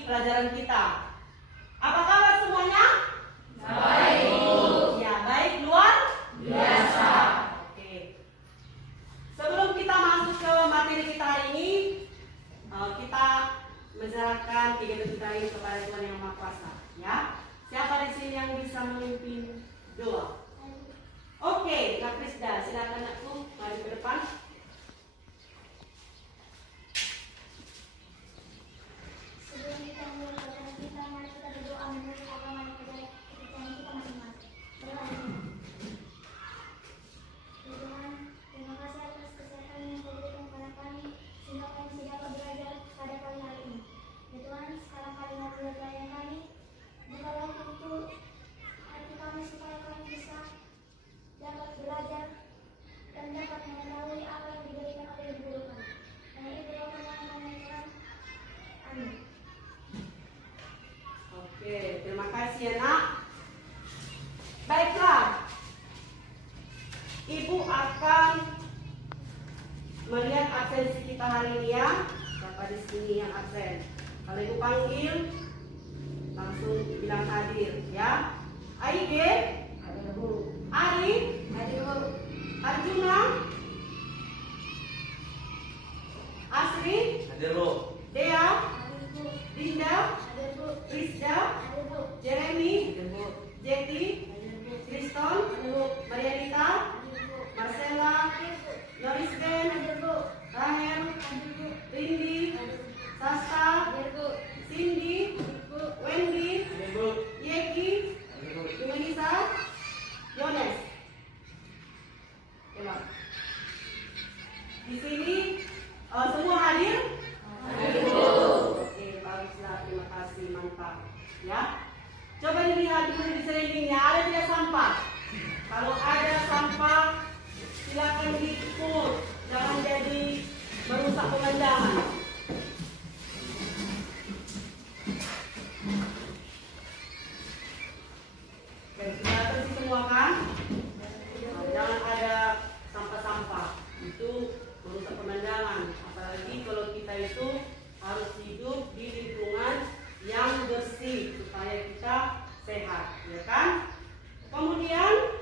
dari pelajaran kita. Apa kabar semuanya? Baik. Ya, baik luar Biasa. Oke. Sebelum kita masuk ke materi kita hari ini, kita menyerahkan tiga kita ini kepada Tuhan Yang Maha Kuasa. Ya, siapa di sini yang bisa memimpin doa? Oke, Kak Krisda, silakan aku maju ke depan. Sebelum kita mulai pelajaran kita, mari kita berdoa menurut agama dan kepercayaan kita masing-masing. Berdoa. Tuhan, terima kasih atas kesehatan yang Kau berikan kepada kami, sehingga kami masih dapat belajar pada pagi hari ini. Ya Tuhan, sekarang kami mau mulai pelajaran kami. Bukalah pintu hati kami supaya kami bisa dapat belajar dan dapat mengetahui apa yang diberikan oleh guru kami. Dan itu doa kami Tuhan. Amin. Oke, terima kasih ya nak. Baiklah, Ibu akan melihat absensi kita hari ini ya. Siapa di sini yang absen? Kalau Ibu panggil, langsung bilang hadir ya. Aige, Ada Bu. Ari, Ada Bu. Arjuna, Asri, Ada Bu. Dea, Ada Bu. Dinda, Ada Bu. Rizda, Ada Bu. Jeremy, Ada Bu. Jeti, Kriston, Marianita, Marcella, Norisden, Rahel, Rindi, Sasta, Cindy, Wendy, Ada Bu. Yeki, Ada Bu. Melisa, Yones. Coba. Di sini semua hadir? Ada Bu. Oke, baguslah, terima kasih, mantap. Ya. Coba dilihat dulu di sekelilingnya, ada tidak sampah? Kalau ada sampah, silakan diikut, jangan jadi merusak pemandangan. Oke, sudah bersih semua kan? Nah, jangan ada sampah-sampah, itu merusak pemandangan. Apalagi kalau kita itu harus hidup di lingkungan yang bersih supaya kita sehat, ya kan? Kemudian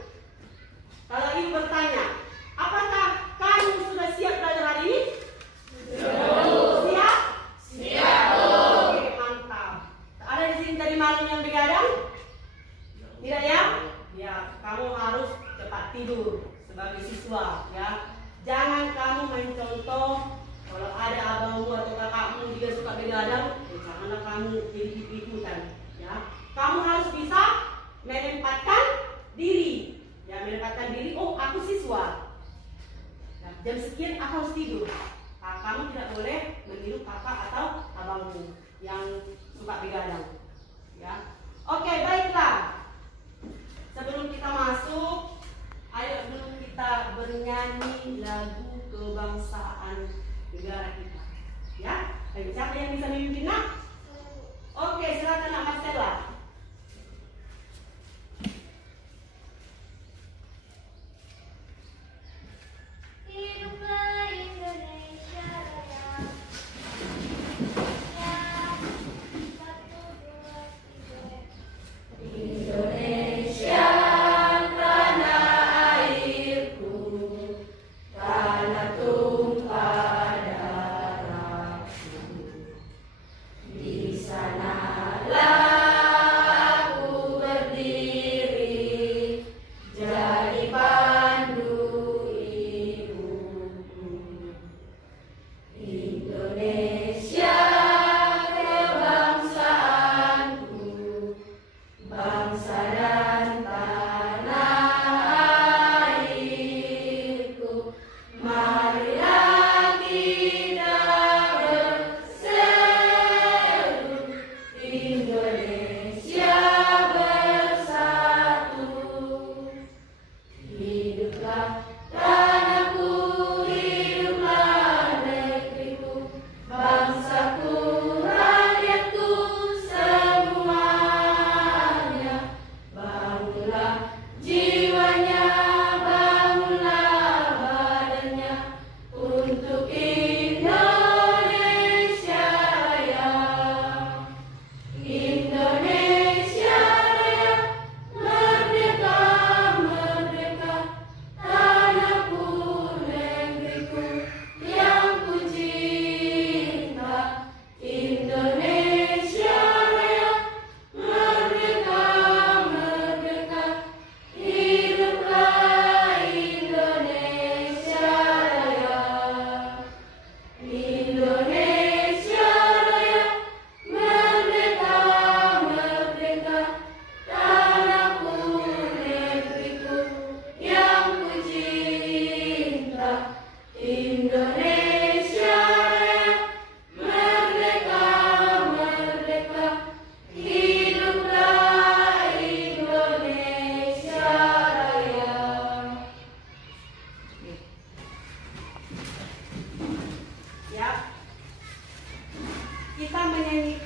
kalau ibu bertanya, apakah kamu sudah siap belajar hari ini? Siap? Siap. Oke, mantap. Ada di sini tadi malam yang begadang? Tidak ya? Ya, kamu harus cepat tidur sebagai siswa, ya. Jangan kamu mencontoh kalau ada abangmu atau kakakmu juga suka begadang, janganlah kamu jadi ikutan, ya. Kamu harus bisa menempatkan diri, ya, menempatkan diri. Oh, aku siswa. Ya, jam sekian aku harus tidur. Nah, kamu tidak boleh meniru kakak atau abangmu yang suka begadang, ya. Oke, baiklah. Sebelum kita masuk, ayo dulu kita bernyanyi lagu kebangsaan negara kita, ya. Ayo, siapa yang bisa memimpin nak? Oke, silakan nak Marcella. Hiduplah Indonesia Raya. Satu, dua, tiga. Indonesia tanah airku, tanah tumpah darahku.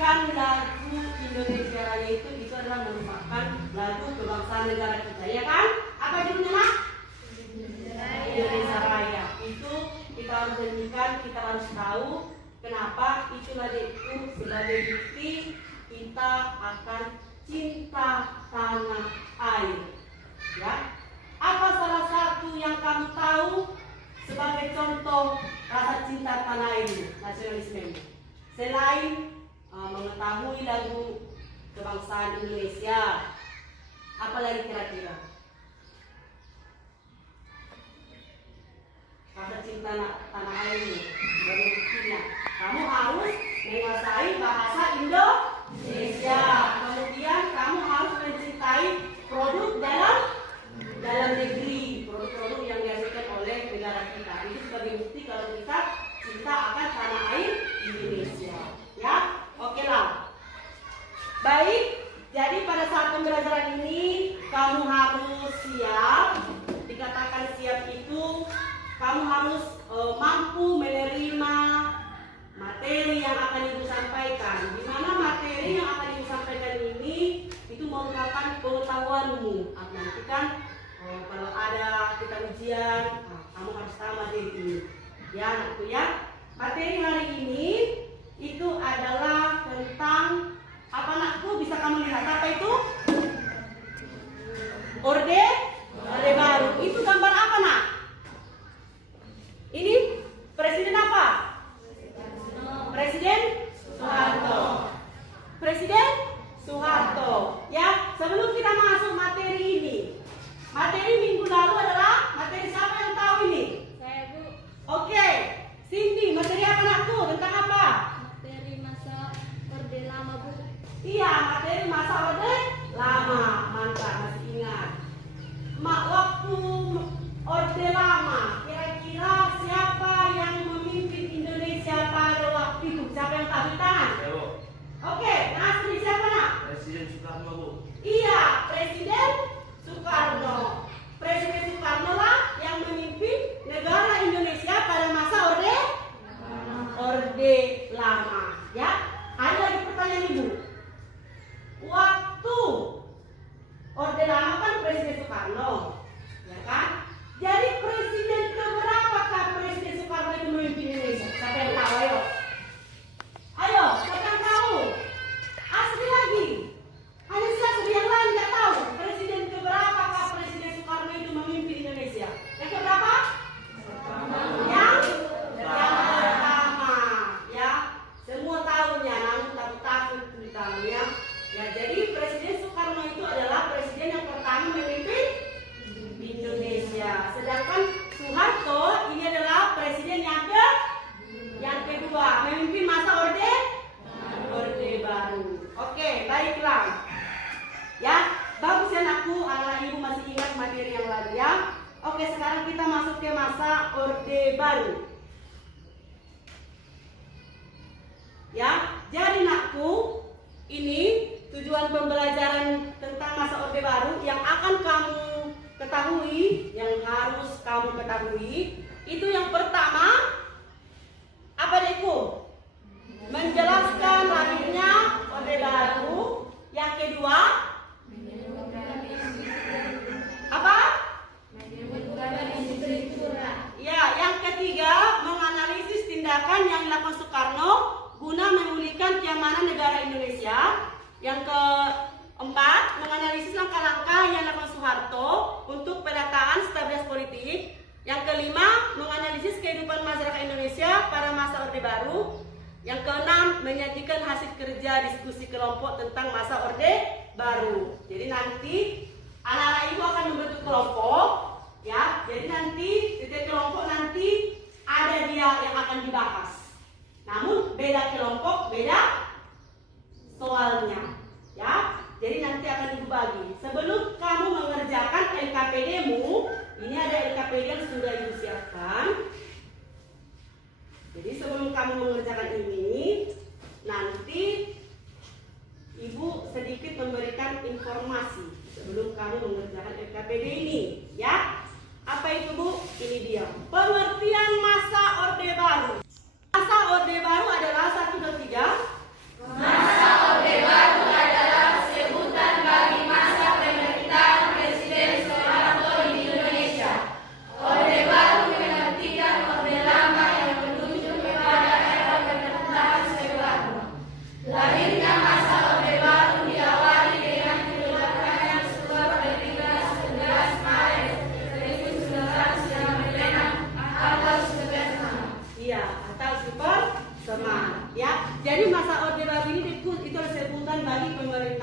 menyanyikan lagu Indonesia Raya itu adalah merupakan lagu kebangsaan negara kita, ya kan? Apa judulnya, Nak? Indonesia Raya. Itu kita harus nyanyikan, kita harus tahu kenapa itulah itu sebagai bukti kita akan cinta tanah air. Ya, apa salah satu yang kamu tahu sebagai contoh rasa cinta tanah air, nasionalisme ini? Selain mengetahui lagu kebangsaan Indonesia, apa lagi kira-kira? Rasa cinta tanah air ini sebagai buktinya kamu harus menguasai bahasa Indonesia. Kemudian kamu harus mencintai produk dalam negeri, produk-produk yang dihasilkan oleh negara kita. Itu sebagai bukti kalau kita cinta akan tanah air Indonesia. Ya, oke lah. Baik, jadi pada saat pembelajaran ini kamu harus siap. Dikatakan siap itu kamu harus mampu menerima materi yang akan ibu sampaikan. Di mana materi yang akan ibu sampaikan ini itu merupakan pengetahuanmu. Nanti kan kalau ada kita ujian, kamu harus tahu materi ini. Ya, anakku ya. Materi hari ini itu adalah tentang apa, anakku? Bisa kamu lihat apa itu? Orde Baru. Itu gambar apa, Nak? Ini presiden apa? Presiden Soeharto. Presiden Soeharto. Ya, sebelum kita masuk materi ini, materi minggu lalu adalah materi siapa yang tahu ini? Saya, Bu. Oke, Cindy, materi apa, anakku? Tentang apa? Materi masa Orde Lama, Bu. Iya, materi masa Orde Lama. Mantap, masih ingat. Waktu Orde Lama, kira-kira siapa yang memimpin Indonesia pada waktu itu? Siapa yang tahu tangan? Oke, Nasri siapa, Nak? Presiden Soekarno, Bu. Iya, Presiden Soekarno. Presiden Soekarno lah yang memimpin negara Indonesia pada masa Orde Lama. Ya, ada lagi pertanyaan Ibu. Waktu Orde Lama kan Presiden Soekarno, ya kan? Jadi presiden keberapakah Presiden Soekarno itu memimpin Indonesia? Siapa yang tahu? Ayo. Ayo, siapa yang tahu? Asri lagi. Hanya si Asri, yang lain nggak tahu. Presiden keberapakah Presiden Soekarno itu memimpin Indonesia? Yang keberapa? Yang pertama. Ya, semua tahunya, namun takut tentang ya. Ya, jadi Presiden Soekarno itu adalah presiden yang pertama memimpin Indonesia. Sedangkan Soeharto ini adalah presiden yang kedua memimpin masa Orde Baru. Oke, baiklah. Ya, bagus ya, anakku. Anak ibu masih ingat materi yang lalu ya. Oke, sekarang kita masuk ke masa Orde Baru. Ya, jadi anakku, ini tujuan pembelajaran tentang masa Orde Baru yang akan kamu ketahui, yang harus kamu ketahui, itu yang pertama apa, Deku? Menjelaskan lahirnya Orde Baru. Yang kedua apa? Ya, yang ketiga menganalisis tindakan yang dilakukan Soekarno guna memulihkan keamanan negara Indonesia. Yang keempat, menganalisis langkah-langkah yang dilakukan Soeharto untuk penataan stabilitas politik. Yang kelima, menganalisis kehidupan masyarakat Indonesia pada masa Orde Baru. Yang keenam, menyajikan hasil kerja diskusi kelompok tentang masa Orde Baru. Jadi nanti anak-anak ibu akan membentuk kelompok, ya. Jadi nanti setiap kelompok nanti ada dia yang akan dibahas. Namun beda kelompok, beda soalnya, ya. Jadi nanti akan dibagi. Sebelum kamu mengerjakan LKPD-mu, ini ada LKPD yang sudah ibu siapkan. Jadi sebelum kamu mengerjakan ini, nanti ibu sedikit memberikan informasi sebelum kamu mengerjakan LKPD ini, ya. Apa itu, Bu? Ini dia. Pengertian masa Orde Baru. Masa Orde Baru adalah 1, 2, 3.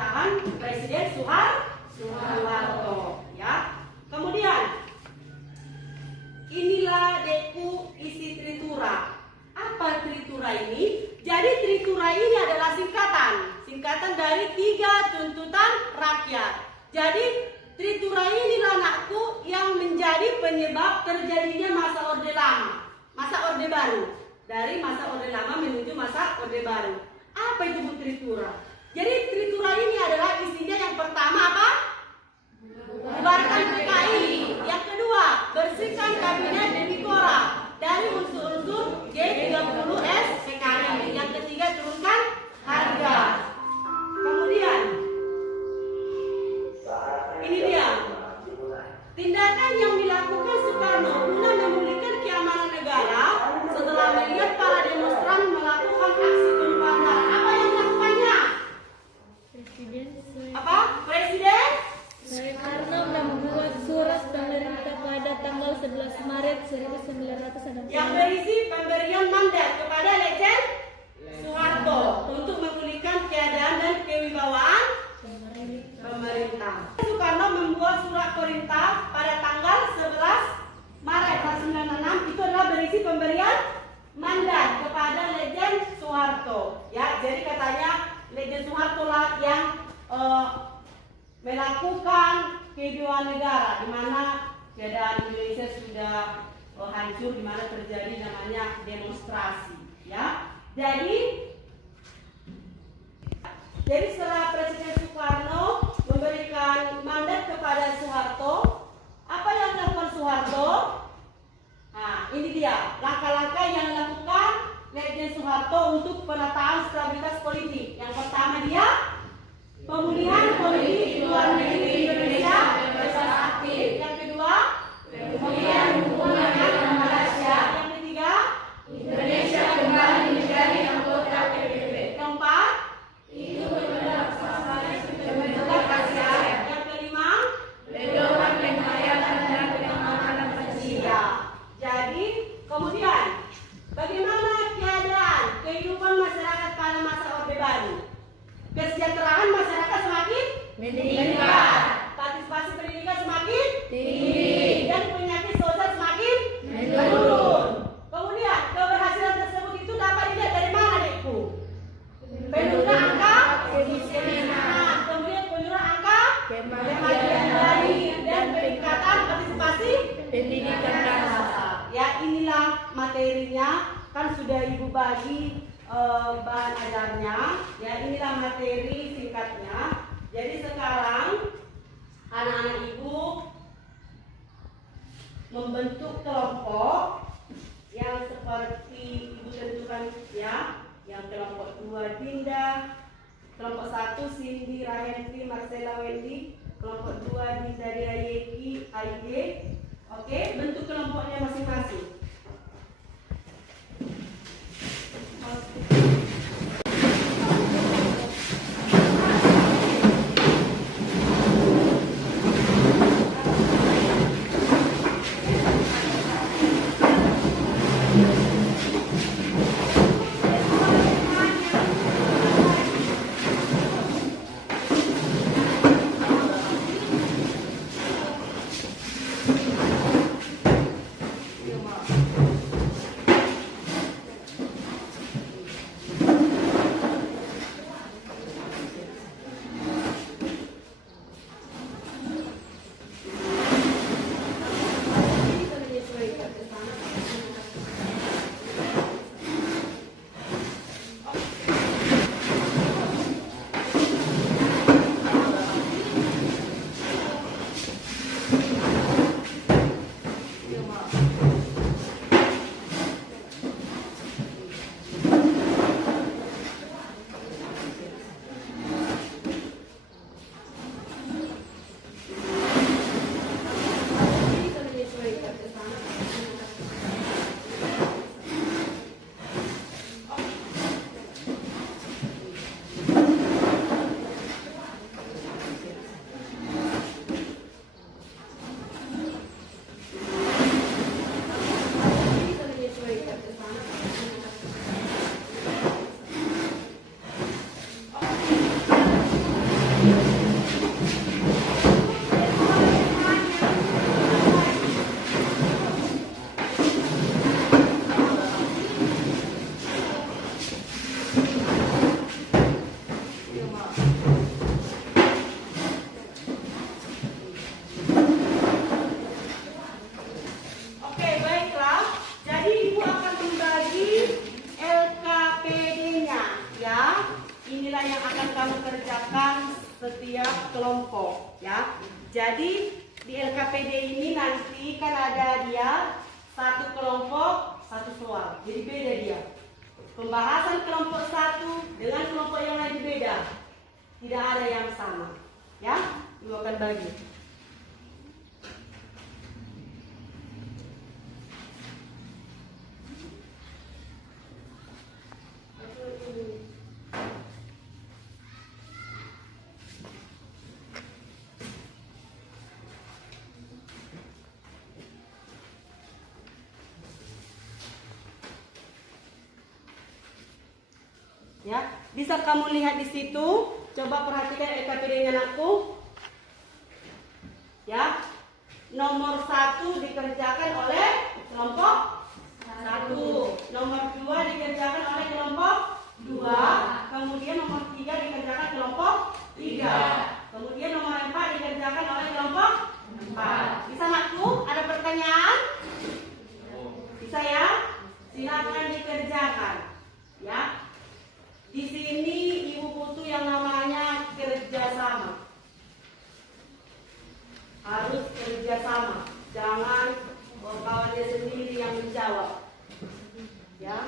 pemerintahan Presiden Soeharto. Ya. Kemudian inilah deku isi tritura. Apa tritura ini? Jadi tritura ini adalah singkatan dari 3 tuntutan rakyat. Jadi tritura inilah anakku yang menjadi penyebab terjadinya masa Orde Lama, masa Orde Baru. Dari masa Orde Lama menuju masa Orde Baru. Apa itu Bu tritura? Jadi tritura ini adalah isinya yang pertama apa? Bubarkan PKI. Yang kedua, bersihkan kabinet Depikora dari unsur-unsur G30S PKI. Yang ketiga, turunkan harga. Kemudian ini dia tindakan yang dilakukan Soekarno guna memulihkan keamanan negara setelah melihat para demonstran melakukan aksi pembubaran. Apa yang dilakukannya? Presiden Soekarno membuat surat pemerintah pada tanggal 11 Maret 1965 yang berisi pemberian mandat kepada Legend Soeharto untuk memulihkan keadaan dan kewibawaan pemerintah. Soekarno membuat surat perintah pada tanggal 11 Maret 1966. Itu adalah berisi pemberian mandat kepada Legend Soeharto. Ya, jadi katanya Legend Soeharto lah yang melakukan kehidupan negara di mana keadaan Indonesia sudah hancur, di mana terjadi namanya demonstrasi. Ya, jadi setelah Presiden Soekarno memberikan mandat kepada Soeharto, apa yang dilakukan Soeharto? Nah, ini dia langkah-langkah yang dilakukan Legend Soeharto untuk penataan stabilitas politik. Yang pertama dia pemulihan politik di luar negeri Indonesia berperan aktif. Yang kedua, pemulihan hubungan dengan Malaysia. Yang ketiga, Indonesia kembali menjadi anggota PBB. Keempat, yang kelima, pedoman penghayatan dan pengamanan Pancasila. Jadi, kemudian bagaimana keadaan kehidupan masyarakat pada masa Orde Baru? Kesejahteraan masyarakat semakin meningkat, partisipasi pendidikan semakin tinggi, dan penyakit sosial semakin menurun. Kemudian keberhasilan tersebut itu dapat dilihat dari mana, Dekku? Penurunan angka kemiskinan, kemudian penurunan angka kematian bayi, dan peningkatan partisipasi pendidikan dasar. Ya, inilah materinya, kan sudah Ibu bagi bahan ajarnya. Ya, inilah materi singkatnya. Jadi sekarang anak-anak Ibu membentuk kelompok yang seperti Ibu tentukan ya. Yang kelompok 2 Dinda, kelompok 1 Cindy, Rahendri, Marcella, Wendy, kelompok 2 Dinda, Dea, Yeki, Aide. Oke, bentuk kelompoknya masing-masing. akan kamu kerjakan setiap kelompok ya. Jadi di LKPD ini nanti kan ada dia satu kelompok satu soal. Jadi beda dia. Pembahasan kelompok satu dengan kelompok yang lain beda. Tidak ada yang sama. Ya, Ibu akan bagi. Ya, bisa kamu lihat di situ. Coba perhatikan LKPD-nya anakku. Ya, nomor 1 dikerjakan oleh kelompok 1, nomor 2 dikerjakan oleh kelompok 2, kemudian nomor 3 dikerjakan kelompok 3, kemudian nomor 4 dikerjakan oleh kelompok 4. Bisa anakku? Ada pertanyaan? Bisa ya? Silakan dikerjakan. Ya. Di sini Ibu butuh yang namanya kerjasama. Harus kerjasama. Jangan kawannya sendiri yang menjawab. Ya.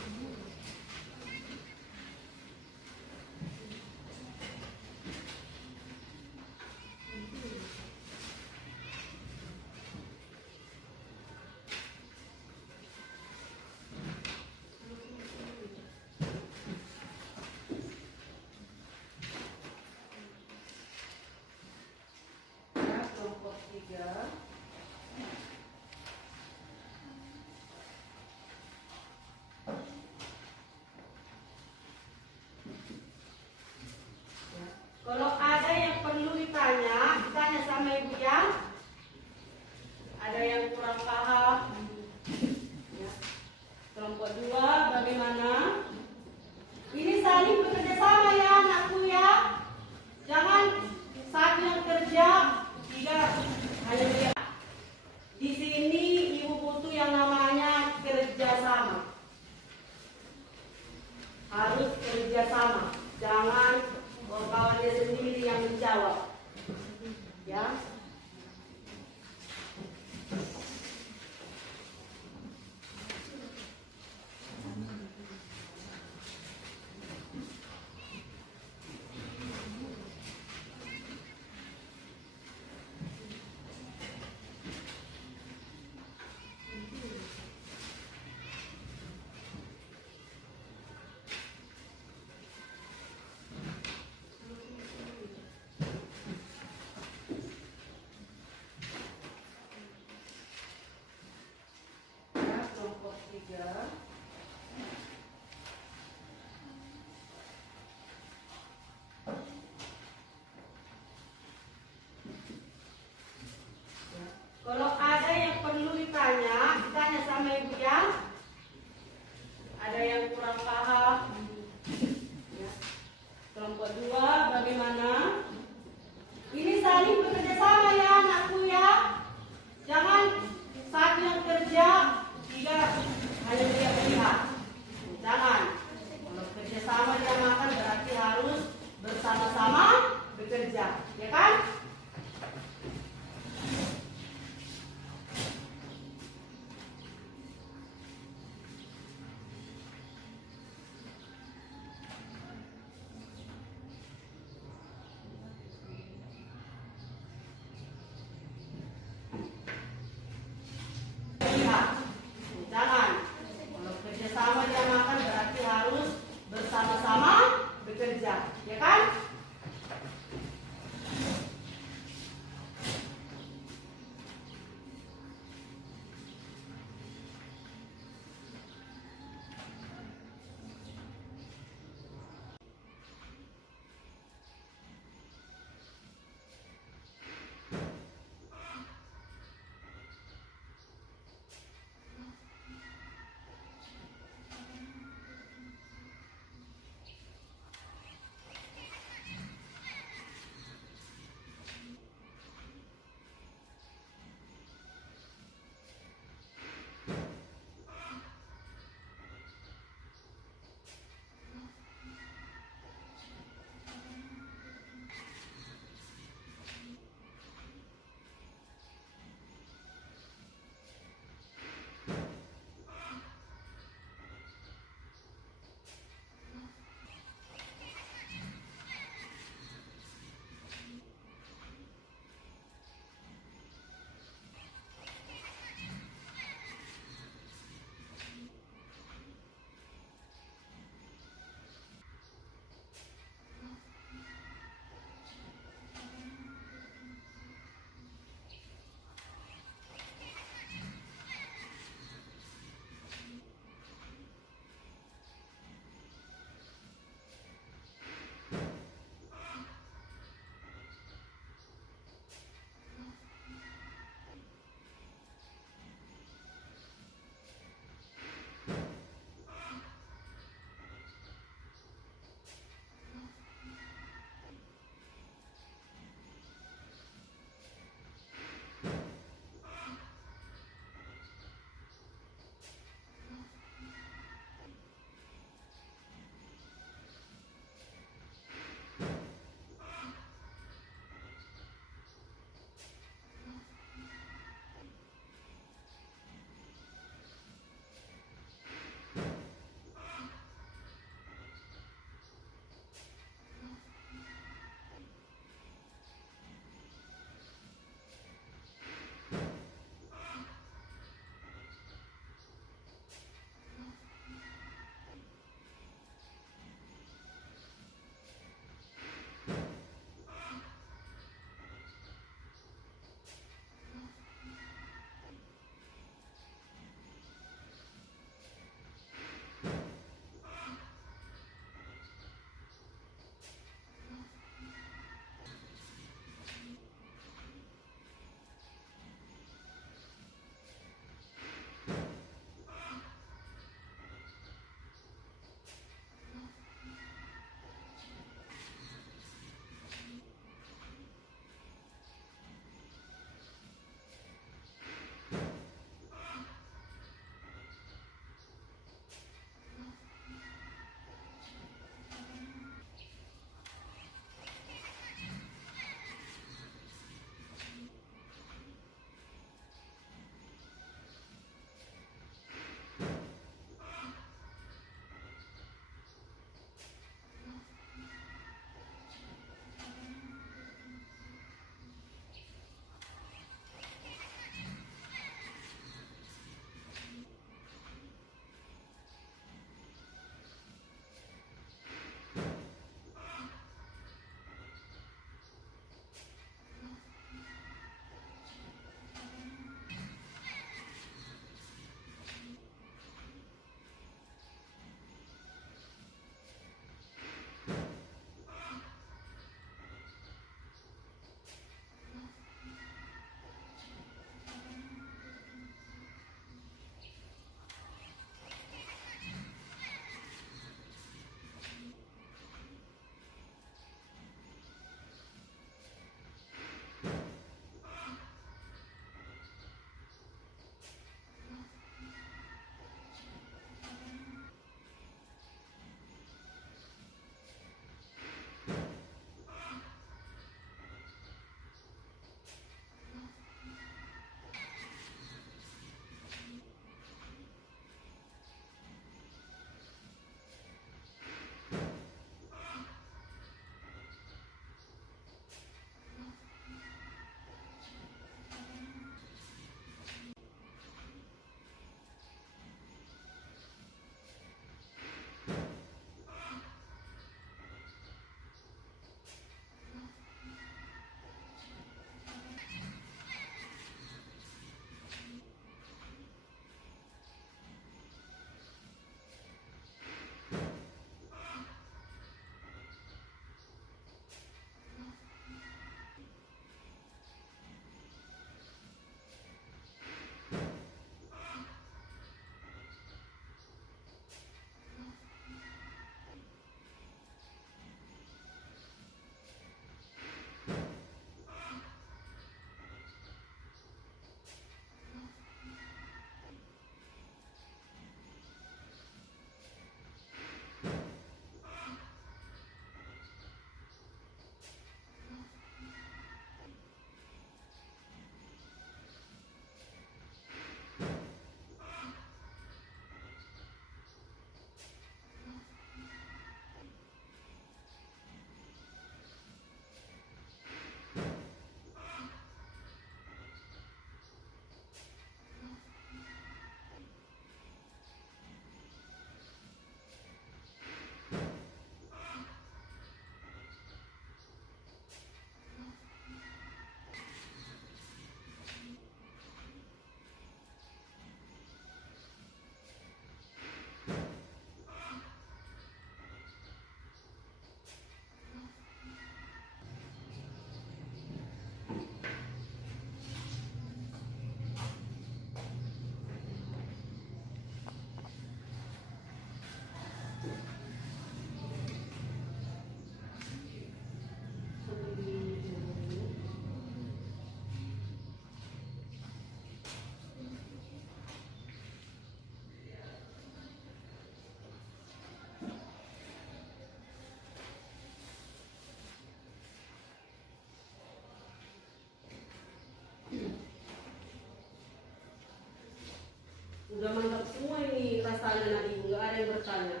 Sudah mantap semua ini rasanya anak ibu, nggak ada yang bertanya.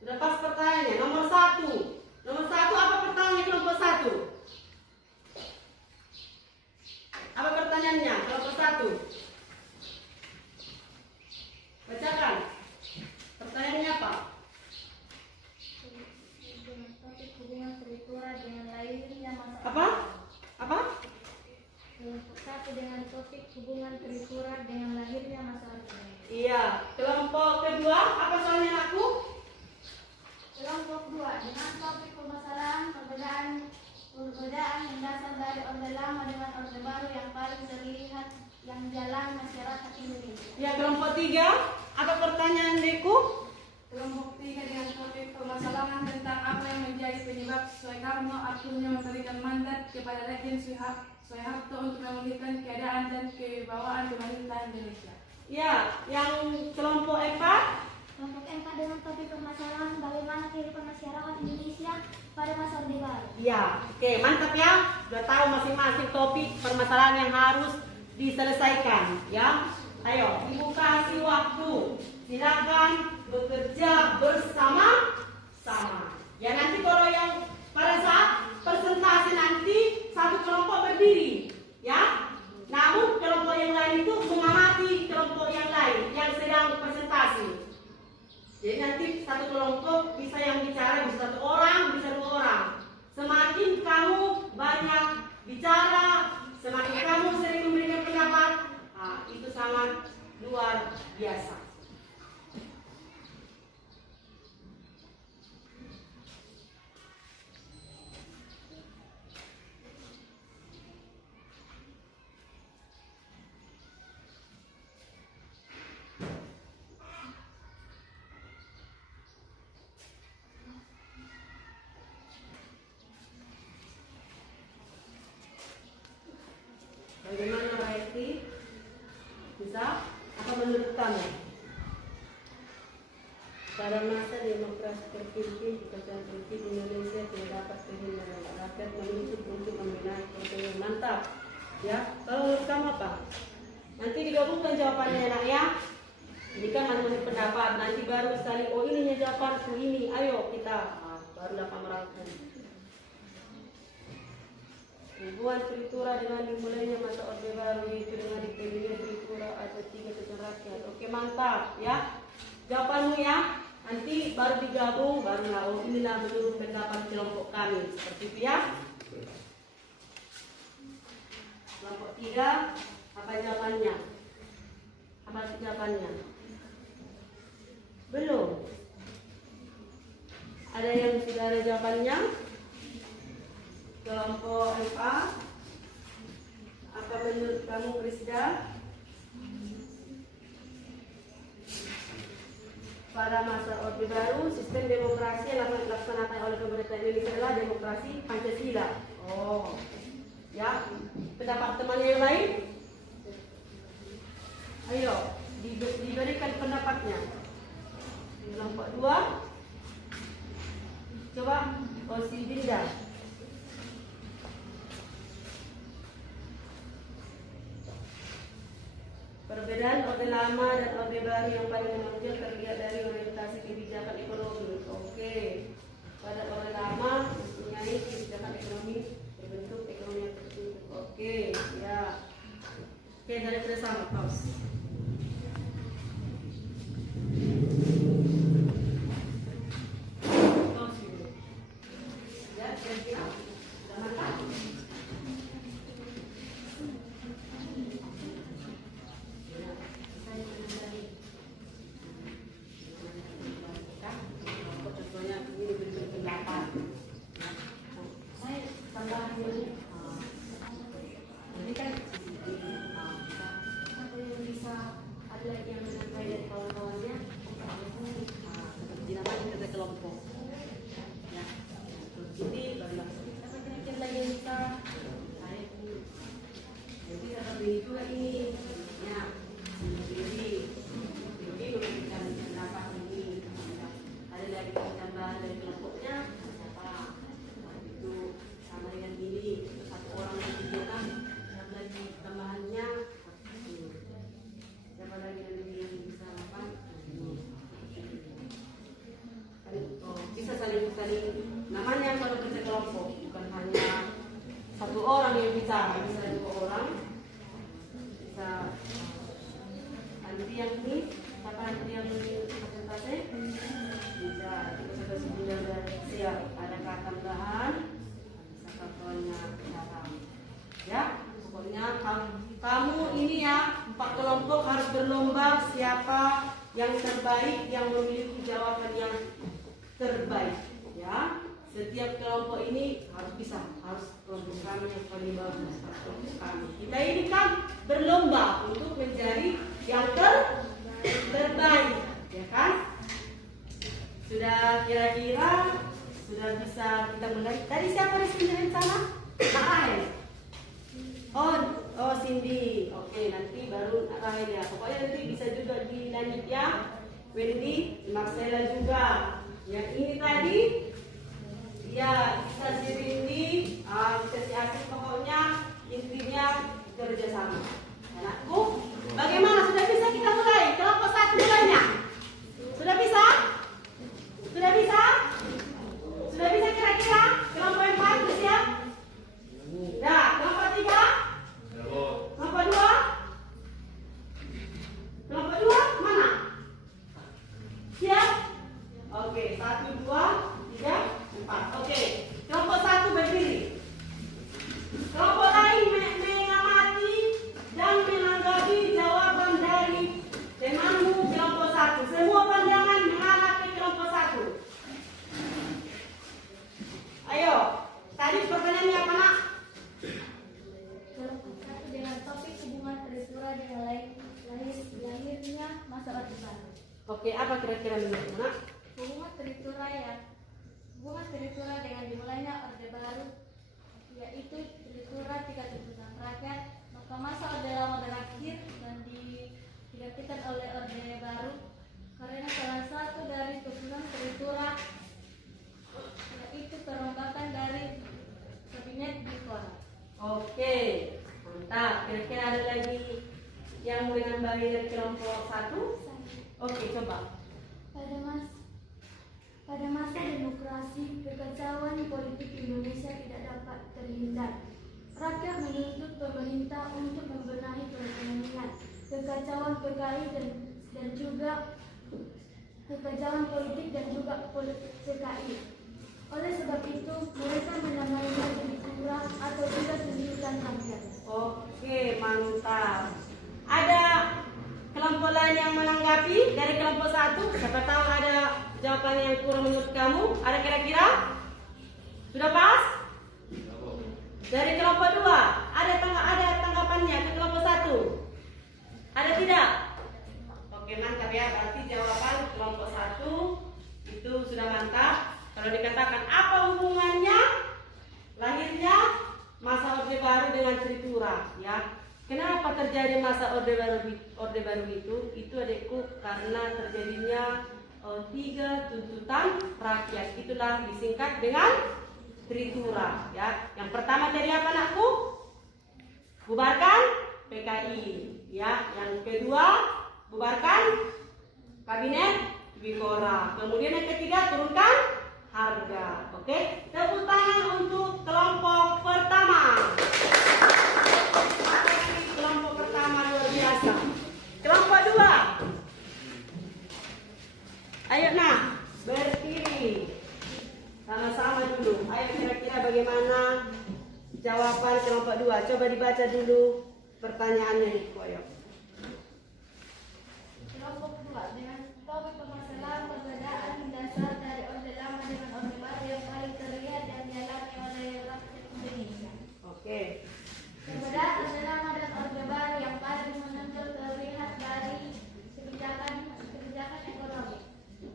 Sudah pas pertanyaannya. Nomor 1. Nomor 1 apa pertanyaannya kelompok 1? Apa pertanyaannya kelompok 1? Bacakan. Pertanyaannya apa? Topik hubungan struktural dengan lahirnya masa Apa? Apa? Kelompok 1 dengan topik hubungan struktural dengan lahirnya masa orde baru. Iya. Kelompok kedua apa soalnya aku? Kelompok 2 dengan topik permasalahan perbedaan mendasar dari orde lama dengan orde baru yang paling terlihat yang jalan masyarakat Indonesia. Ya, kelompok 3 apa pertanyaan deku? Kelompok 3 dengan topik permasalahan tentang apa yang menjadi penyebab Soekarno akhirnya memberikan mandat kepada Raden Soeharto untuk memulihkan keadaan dan kewibawaan pemerintahan Indonesia. Ya, yang kelompok 4 Kelompok 4 dengan topik permasalahan bagaimana kehidupan masyarakat Indonesia pada masa orde baru. ya, oke, mantap ya. Sudah tahu masing-masing topik permasalahan yang harus diselesaikan, ya. Ayo, ibu kasih waktu. Silakan bekerja bersama-sama. Ya, nanti kalau yang pada saat presentasi nanti satu kelompok berdiri, ya. Namun kelompok yang lain itu mengamati kelompok yang lain yang sedang presentasi. Jadi nanti satu kelompok bisa yang bicara bisa 1 orang, bisa 2 orang. Semakin kamu banyak bicara, semakin kamu sering memberikan pendapat, itu sangat luar biasa. Bagaimana Reti? Bisa? Apa menurut kamu? Pada masa demokrasi terpimpin di kerajaan politik Indonesia tidak dapat kehindaran rakyat menuntut untuk membenahi program mantap. Ya, kalau menurut kamu apa? Nanti digabungkan jawabannya nak ya. Ini kan masing-masing pendapat. Nanti baru sekali, oh ininya jawabanku ini. Ayo kita baru dapat merangkum. Hubungan struktural dengan dimulainya masa orde baru itu dengan dipilihnya struktural ada 3 ketua rakyat. Oke, mantap ya. Jawabanmu ya. Nanti baru digabung, baru oh inilah menurut pendapat kelompok kami. Seperti itu ya. Kelompok 3 apa jawabannya? Apa jawabannya? Belum. Ada yang sudah ada jawabannya? Kelompok FA, apa menurut kamu Krisda? Pada masa orde baru, sistem demokrasi yang dilaksanakan oleh pemerintah Indonesia adalah demokrasi Pancasila. Oh, ya. Pendapat teman yang lain? Ayo, diberikan pendapatnya. Kelompok 2, coba si Dinda. Perbedaan orde lama dan orde baru yang paling menonjol terlihat dari orientasi kebijakan ekonomi. Oke, pada orde lama mempunyai kebijakan ekonomi berbentuk ekonomi yang tertutup. Oke, ya. Oke, dari bersama pause. Pause dulu. Ya, kira-kira sudah mantap. Siapa lagi? Ya, pokoknya kamu ini ya 4 kelompok harus berlomba siapa yang terbaik, yang memiliki jawaban yang terbaik. Ya, setiap kelompok ini harus bisa, harus kelompok kami yang paling bagus, kelompok kami. Kita ini kan berlomba untuk menjadi yang terbaik, ya kan? Sudah kira-kira sudah bisa kita mulai. Tadi siapa di sini sana? Rahel. Oh Cindy. Oke, nanti baru Rahel ya. Pokoknya nanti bisa juga dilanjut ya. Wendy, Marcella juga. Yang ini tadi, ya bisa si Wendy, bisa si Asik. Pokoknya intinya kerjasama. Anakku, bagaimana? Sudah bisa kita mulai? Kelompok 1 mulainya. Sudah bisa? Sudah bisa? Sudah bisa kira-kira? Kelompok yang 4 sudah siap? Nah, kelompok 3? Kelompok 2? Kelompok 2 mana? Siap? Oke, 1, 2, 3, 4. Oke, kelompok 1 berdiri. Kelompok lain mengamati dan menanggapi jawaban dari temanmu kelompok 1. Semua pandangan mengarah ke kelompok 1. Ayo, tadi pertanyaannya apa nak? Kelompok 1 dengan topik hubungan peristiwa dengan lahirnya masa Orde Baru. Oke, apa kira-kira menurutmu nak? Hubungan teritorial dengan dimulainya Orde Baru, yaitu teritorial 3 tuntutan rakyat, maka masa Orde Lama berakhir dan digantikan oleh Orde Baru karena salah satu dari tuntutan teritorial yaitu perombakan dari kabinet Dikora. Oke, mantap. Kira-kira ada lagi yang mau menambahi dari kelompok 1? Oke, coba. Pada masa demokrasi, kekacauan politik Indonesia tidak dapat terhindar. Rakyat menuntut pemerintah untuk membenahi perekonomian. Kekacauan PKI dan juga kekacauan politik dan juga PKI. Oleh sebab itu, mereka menamainya jadi kurang atau tidak tunjukkan rakyat. Oke, mantap. Ada kelompok lain yang menanggapi dari kelompok 1? Siapa tahu ada jawaban yang kurang menurut kamu? Ada kira-kira? Sudah pas? Dari kelompok 2, ada tanggapannya ke kelompok 1? Ada tidak? Oke, mantap ya. Berarti jawaban kelompok 1 itu sudah mantap. Kalau dikatakan apa hubungannya lahirnya masa Orde Baru dengan Tritura, ya? Kenapa terjadi masa Orde Baru itu? Itu adikku karena terjadinya 3 tuntutan rakyat. Itulah disingkat dengan Tritura, ya. Yang pertama dari apa anakku? Bubarkan PKI, ya. Yang kedua bubarkan kabinet Dikora. Kemudian yang ketiga turunkan harga. Oke, tepuk tangan untuk kelompok pertama. Kelompok pertama luar biasa. Kelompok 2. Ayo nah, berdiri. Sama-sama dulu. Ayo kira-kira bagaimana jawaban kelompok 2? Coba dibaca dulu pertanyaannya di koyok. Kelompok 2 dengan topik permasalahan perbedaan mendasar dari Orde Lama dengan Orde Baru yang paling terlihat dan dialami oleh rakyat Indonesia. Oke. Perbedaan Orde Lama dan Orde Baru yang paling menonjol terlihat dari kebijakan ekonomi.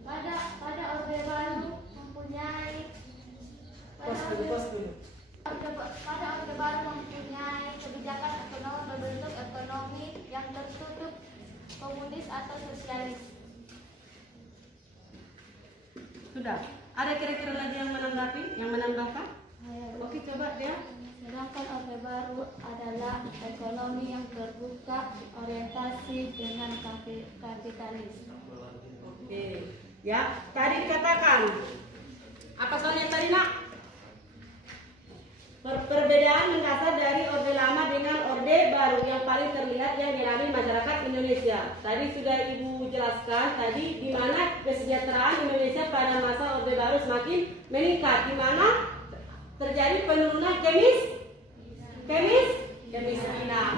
Pada Orde Baru mempunyai pada Orde Baru mempunyai kebijakan ekonomi berbentuk ekonomi yang tertutup, komunis atau sosialis. Sudah. Ada kira-kira lagi yang menanggapi, yang menambahkan? Oke, coba dia. Sedangkan Orde Baru adalah ekonomi yang terbuka, orientasi dengan kapitalis. Oke. Ya, tadi dikatakan apa soalnya tadi nak? Perbedaan mendasar dari Orde Lama dengan Orde Baru yang paling terlihat yang dialami masyarakat Indonesia. Tadi sudah Ibu jelaskan tadi di mana kesejahteraan Indonesia pada masa Orde Baru semakin meningkat, di mana terjadi penurunan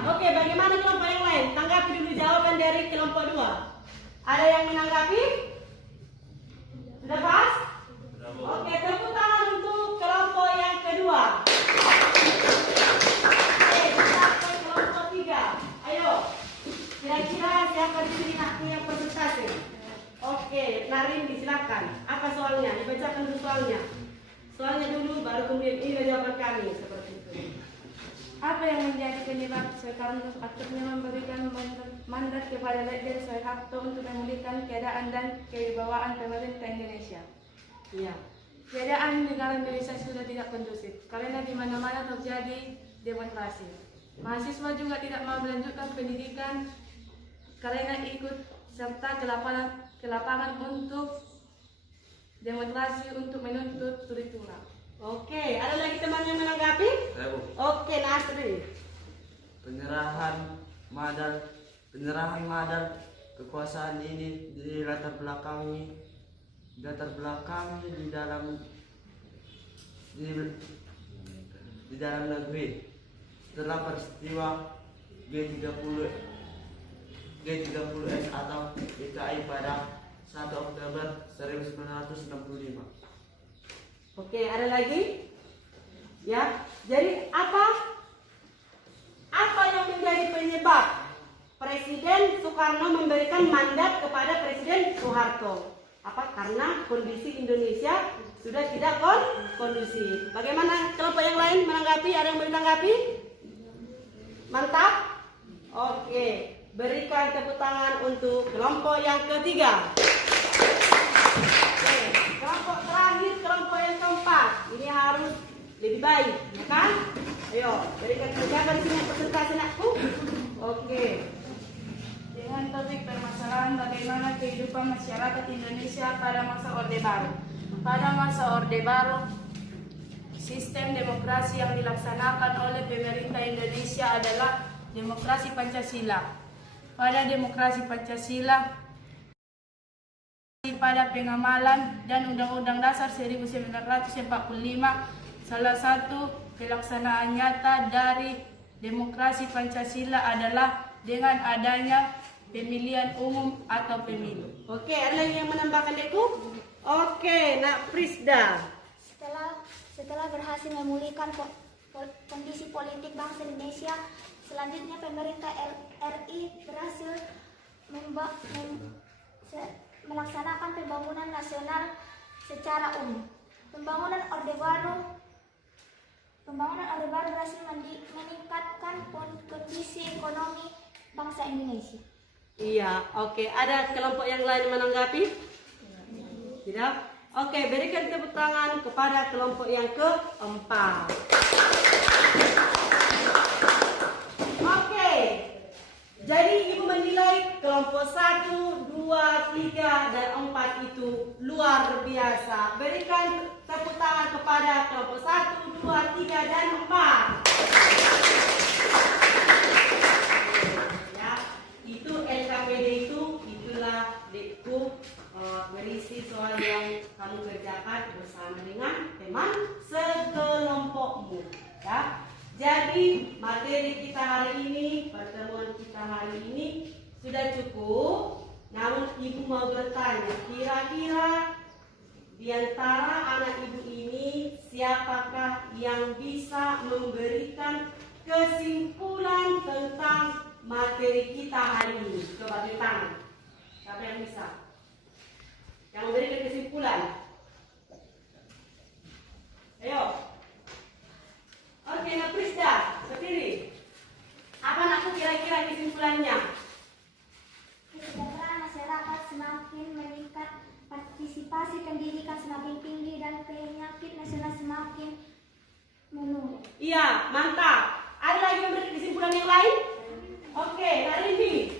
Oke, bagaimana kelompok yang lain? Tanggapi dulu jawaban dari kelompok 2. Ada yang menanggapi? Sudah pas? Oke, tepuk tangan untuk kelompok yang kedua. Oke, kita ke kelompok 3. Ayo, kira-kira siapa di sini nak punya presentasi? Oke, Narindi silakan. Apa soalnya? Dibacakan dulu soalnya. Soalnya dulu, baru kemudian ini jawaban kami seperti itu. Apa yang menjadi penyebab Soekarno akhirnya memberikan mandat kepada Letjen Soeharto untuk memulihkan keadaan dan kewibawaan pemerintah Indonesia? Iya. Keadaan negara Indonesia sudah tidak kondusif karena di mana-mana terjadi demonstrasi. Mahasiswa juga tidak mau melanjutkan pendidikan karena ikut serta ke lapangan untuk demonstrasi untuk menuntut Turitura. Oke, ada lagi teman yang menanggapi? Saya, Bu. Oke, Nasri. Penyerahan madal kekuasaan ini dilatar belakangi di dalam negeri setelah peristiwa G30S atau PKI pada 1 Oktober 1965. Oke, ada lagi? Ya, jadi apa yang menjadi penyebab Presiden Soekarno memberikan mandat kepada Presiden Soeharto? Apa? Karena kondisi Indonesia sudah tidak kondusif. Bagaimana kelompok yang lain menanggapi? Ada yang menanggapi? Mantap? Oke, berikan tepuk tangan untuk kelompok yang ketiga. Oke, kelompok terakhir, kelompok yang keempat. Ini harus lebih baik, ya kan? Ayo, berikan siapa di sini presentasi nakku? Oke. Dengan topik permasalahan bagaimana kehidupan masyarakat Indonesia pada masa Orde Baru. Pada masa Orde Baru, sistem demokrasi yang dilaksanakan oleh pemerintah Indonesia adalah demokrasi Pancasila. Pada demokrasi Pancasila, pada pengamalan dan Undang-Undang Dasar 1945, salah satu pelaksanaan nyata dari demokrasi Pancasila adalah dengan adanya pemilihan umum atau pemilu. Oke, ada lagi yang menambahkan dekku? Oke, Nak Prisda. Setelah berhasil memulihkan kondisi politik bangsa Indonesia, selanjutnya pemerintah RI berhasil melaksanakan pembangunan nasional secara umum. Pembangunan Orde Baru berhasil meningkatkan kondisi ekonomi bangsa Indonesia. Iya, oke. Ada kelompok yang lain menanggapi? Tidak? Oke, berikan tepuk tangan kepada kelompok yang keempat. Oke, jadi Ibu menilai kelompok 1, 2, 3, dan 4 itu luar biasa. Berikan tepuk tangan kepada kelompok 1, 2, 3, dan 4. Ya, itu LKPD itulah dekku berisi soal yang kamu kerjakan bersama dengan teman sekelompokmu. Ya. Jadi materi kita hari ini, pertemuan kita hari ini sudah cukup. Namun Ibu mau bertanya, kira-kira di antara anak Ibu ini siapakah yang bisa memberikan kesimpulan tentang materi kita hari ini? Coba di tangan. Siapa yang bisa? Yang memberikan kesimpulan? Ayo. Oke, Nak Prisda, berdiri. Apa nakku kira-kira kesimpulannya? Kesejahteraan masyarakat semakin meningkat, partisipasi pendidikan semakin tinggi, dan penyakit nasional semakin menurun. Iya, mantap. Ada lagi yang memberikan kesimpulan yang lain? Oke, Narindi.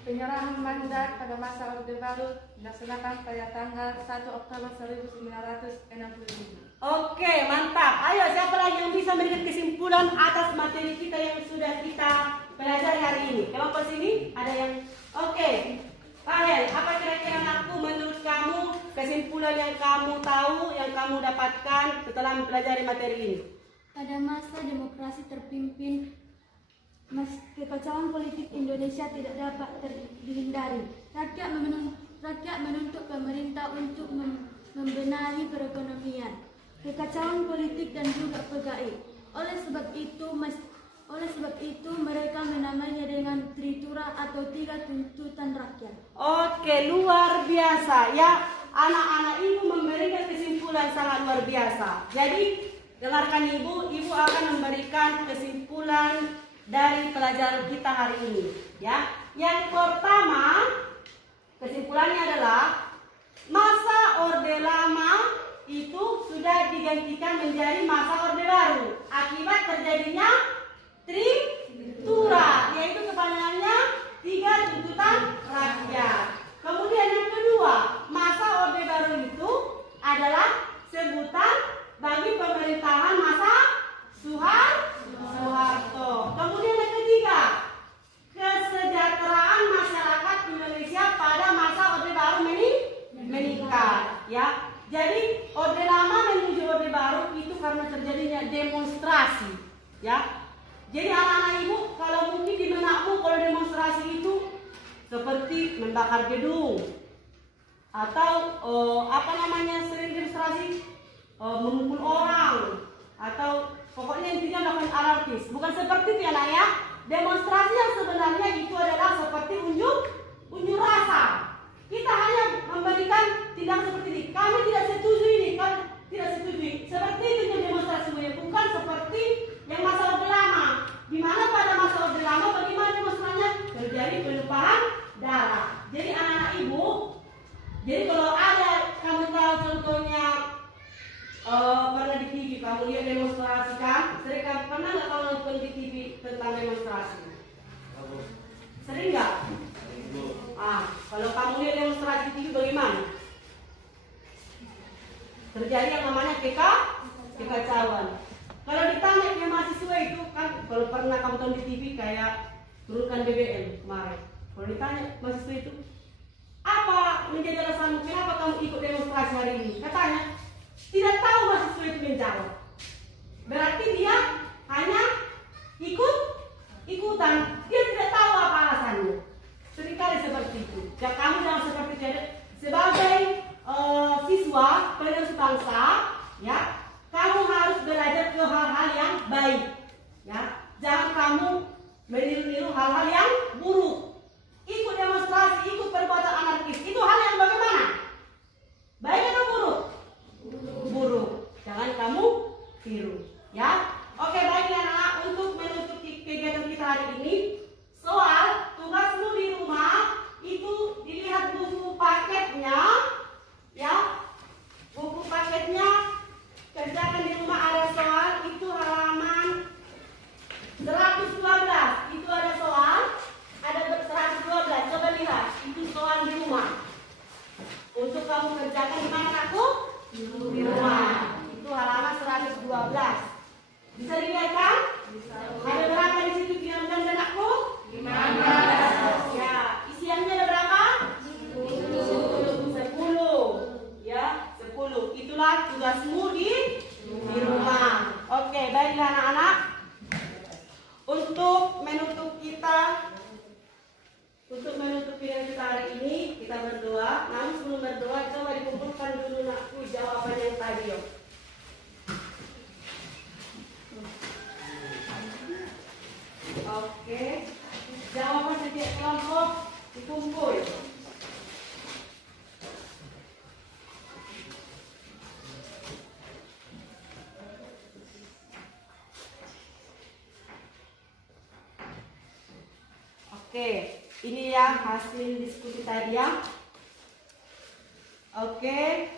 Penyerahan mandat pada masa Orde Baru dilaksanakan pada tanggal 1 Oktober 1965. Oke, mantap. Ayo, siapa lagi yang bisa memberikan kesimpulan atas materi kita yang sudah kita pelajari hari ini? Kelompok sini ada yang... Oke, Rahel, apa kira-kira aku menurut kamu kesimpulan yang kamu tahu, yang kamu dapatkan setelah mempelajari materi ini? Pada masa demokrasi terpimpin Kekacauan politik Indonesia tidak dapat dihindari. Rakyat menuntut pemerintah untuk membenahi perekonomian, kekacauan politik dan juga PKI. Oleh sebab itu mereka menamainya dengan Tritura atau Tiga Tuntutan Rakyat. Oke, luar biasa ya. Anak-anak ibu memberikan kesimpulan sangat luar biasa. Jadi dengarkan ibu akan memberikan kesimpulan dari pelajaran kita hari ini ya. Yang pertama, kesimpulannya adalah masa Orde Lama itu sudah digantikan menjadi masa Orde Baru akibat terjadinya Tritura, yaitu kepanjangannya Tiga Tuntutan Rakyat. Kemudian yang kedua, masa Orde Baru itu adalah sebutan bagi pemerintahan masa Soeharto. Kemudian yang ketiga, kesejahteraan masyarakat Indonesia pada masa Orde Baru meningkat. Ya, jadi Orde Lama menuju Orde Baru itu karena terjadinya demonstrasi. Ya, jadi anak-anak ibu kalau mungkin di benakmu kalau demonstrasi itu seperti membakar gedung atau sering demonstrasi memukul orang atau pokoknya intinya melakukan anarkis. Bukan seperti itu ya nak ya. Demonstrasi yang sebenarnya itu adalah seperti unjuk rasa. Kita hanya memberikan tindakan seperti ini. Kami tidak setuju ini, kami tidak setuju. Seperti itu yang demonstrasi, bukan seperti yang masa Orde Lama. Di mana pada masa Orde Lama bagaimana demonstrasinya? Terjadi penumpahan darah. Jadi anak-anak ibu, jadi kalau ada kamu tahu contohnya pernah di TV kamu lihat demonstrasi kan? Sering kan? Pernah nggak kamu nonton di TV tentang demonstrasi? Sering nggak? Kalau kamu lihat demonstrasi di TV bagaimana? Terjadi yang namanya kekacauan. Kalau ditanya ke mahasiswa itu kan, kalau pernah kamu tonton di TV kayak turunkan BBM kemarin. Kalau ditanya mahasiswa itu, apa menjadi alasanmu? Kenapa kamu ikut demonstrasi hari ini? Katanya, tidak tahu mahasiswa itu menjawab. Berarti dia hanya ikutan. Dia tidak tahu apa alasannya. Seringkali seperti itu. Ya, kamu jangan seperti itu. Sebagai siswa penerus bangsa, ya, kamu harus belajar ke hal-hal yang baik. Ya, jangan kamu meniru-niru hal-hal yang buruk. Ikut demonstrasi, ikut perbuatan anarkis. Itu hal yang bagaimana? Baik atau buruk? Buruk. Jangan kamu tiru. Ya. Oke, baik ya anak. Untuk menutup kegiatan kita hari ini, soal tugasmu di rumah itu dilihat buku paketnya. Ya. Buku paketnya kerjakan di rumah ada soal itu halaman 112. Itu ada soal. Ada 112, coba lihat. Itu soal di rumah. Untuk kamu kerjakan di mana aku? Di rumah. Itu halaman 112. Bisa dilihat kan? Ada berapa di situ dan anakku? 15. Ya, isiannya ada berapa? 10. Ya, 10. Itulah tugasmu di rumah. Oke, baiklah anak-anak. Untuk menutup video kita hari ini, kita berdoa. Namun sebelum berdoa, coba dikumpulkan dulu nakku jawaban yang tadi yuk. Oke, jawaban setiap kelompok dikumpul. Oke, ini ya hasil diskusi tadi ya. Oke,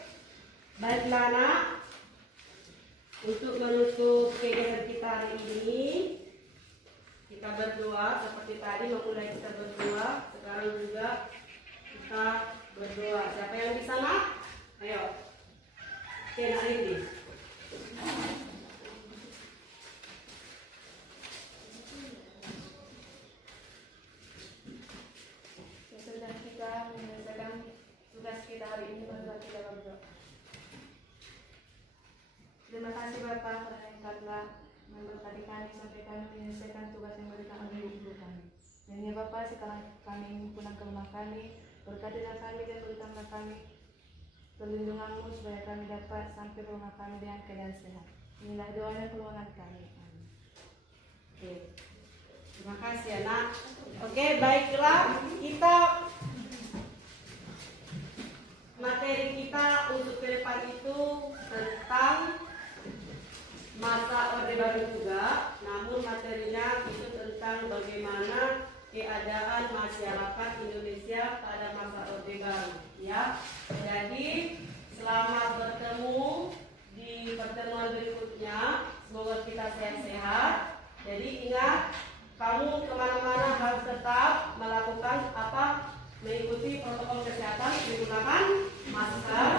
baiklah anak. Untuk menutup kegiatan kita hari ini, kita berdoa seperti tadi. Memulai kita berdoa, sekarang juga kita berdoa. Siapa yang di sana? Ayo. Oke, nak Rindi. Menyelesaikan tugas kita hari ini, marilah kita berdoa. Terima kasih Bapak karena Engkau telah memberkati kami sampai kami menyelesaikan tugas yang berikan oleh Bapa, sekarang kami pulang ke rumah kami, berkatilah kami dan berikanlah kami perlindunganmu supaya kami dapat sampai ke rumah kami dengan keadaan sehat. Inilah doa dan permohonan kami. Amin. Oke. Terima kasih anak. Oke, baiklah kita materi kita untuk ke depan itu tentang masa Orde Baru juga, namun materinya itu tentang bagaimana keadaan masyarakat Indonesia pada masa Orde Baru, ya. Jadi selamat bertemu di pertemuan berikutnya. Semoga kita sehat-sehat. Jadi ingat, kamu kemana-mana harus tetap melakukan apa? Mengikuti protokol kesehatan, menggunakan masker,